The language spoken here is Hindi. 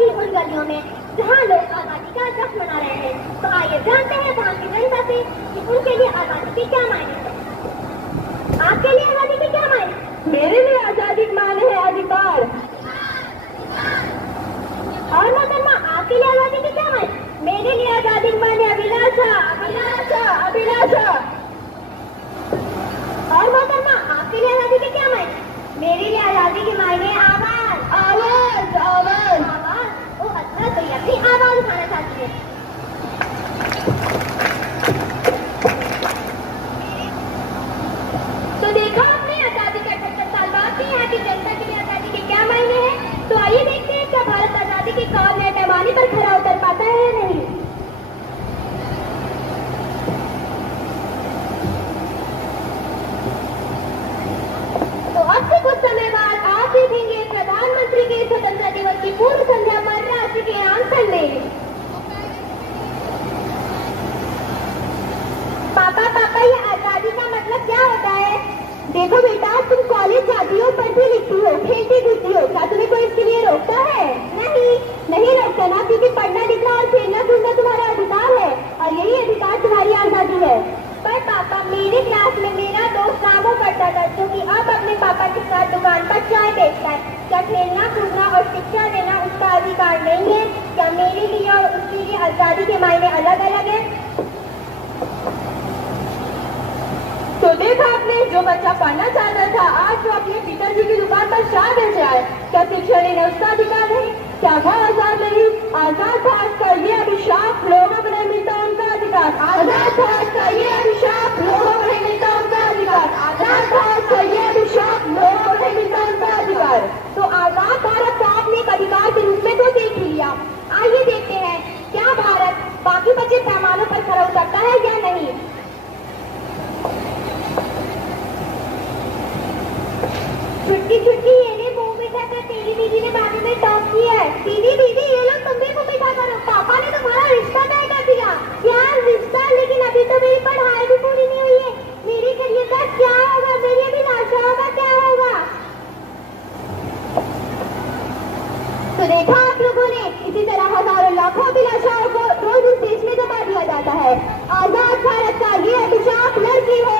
की उन गलियों में जहाँ लोग आज़ादी का जश्न मना रहे हैं। तो आइए जानते हैं वहाँ की जनता से कि उनके लिए आज़ादी के क्या मायने हैं। आपके लिए आज़ादी के क्या मायने? मेरे लिए आजादी के मायने है अधिकार। और मोहतरमा आपके लिए आज़ादी के क्या मायने? मेरे लिए आजादी के मायने अभिलाषा, अभिलाषा, अभिलाषा। और मोहतरमा आपके लिए आज़ादी के क्या मायने? मेरे लिए आजादी के मायने आवाज, आवाज, आवाज, आवाज। ओ अच्छा, तो ये अपनी आवाज उठाना चाहती है। तो देखा आपने आजादी के 78 साल बाद भी यहाँ की जनता के लिए आजादी के क्या मायने हैं। तो आइए देखते हैं क्या भारत आजादी के कौन नए पैमाने पर खरा उतर पाता है या नहीं। तो अब से कुछ समय बाद आप देखेंगे प्रधानमंत्री के स्वतंत्रता दिवस की पूर्व संध्या पर राष्ट्र के आंचल में। पापा पापा, ये आजादी का मतलब क्या होता है? देखो बेटा, तुम कॉलेज जाती हो, पढ़ती लिखती हो, खेलती कूदती हो, क्या तुम्हें कोई इसके लिए रोकता है? नहीं रोकता ना, क्योंकि पढ़ना लिखना और खेलना कूदना तुम्हारा अधिकार है और यही अधिकार तुम्हारी आजादी है। पर पापा, मेरे क्लास में मेरा दोस्त रामू पढ़ता था जो कि अब अपने पापा के साथ दुकान पर चाय बेचता है। क्या खेलना कूदना और शिक्षा देना उसका अधिकार नहीं है? क्या मेरे लिए और उसके लिए आजादी के मायने अलग अलग है? तो देखा आपने, जो बच्चा पढ़ना चाहता था आज वो अपने पिताजी की दुकान पर चाय बेच रहा है। क्या शिक्षा लेना उसका अधिकार नहीं? क्या था आजाद नहीं? आजाद था उसका ये अभिशाप, लोगों को नहीं मिलता उनका अधिकार। आजाद था उसका ये अभिशाप, लोगों को नहीं मिलता उनका अधिकार। आजाद था उसका ये अभिशाप, लोगों को नहीं मिलता उनका अधिकार। तो आजाद भारत को आपने एक अधिकार के रूप में तो देख ही लिया। आइए देखते हैं क्या भारत बाकी बचे पैमानों पर खरा उतरता है या नहीं। छुट्टी ये ने मुंह मीठा कर तेरी दीदी ने बाजू में टॉप किया है। दीदी ये लोग तुम भी मुंह मीठा करो, पापा ने तुम्हारा रिश्ता तय कर दिया। यार रिश्ता, लेकिन अभी तो मेरी पढ़ाई भी पूरी नहीं हुई है। मेरी करियर का क्या होगा, मेरी अभिलाषाओं का क्या होगा? तो देखा आप लोगों ने, इसी तरह हजारों लाखों अभिलाषाओं को रोज इस देश में जमा दिया जाता है। आजाद भारत का ये अभिशाप लड़की हो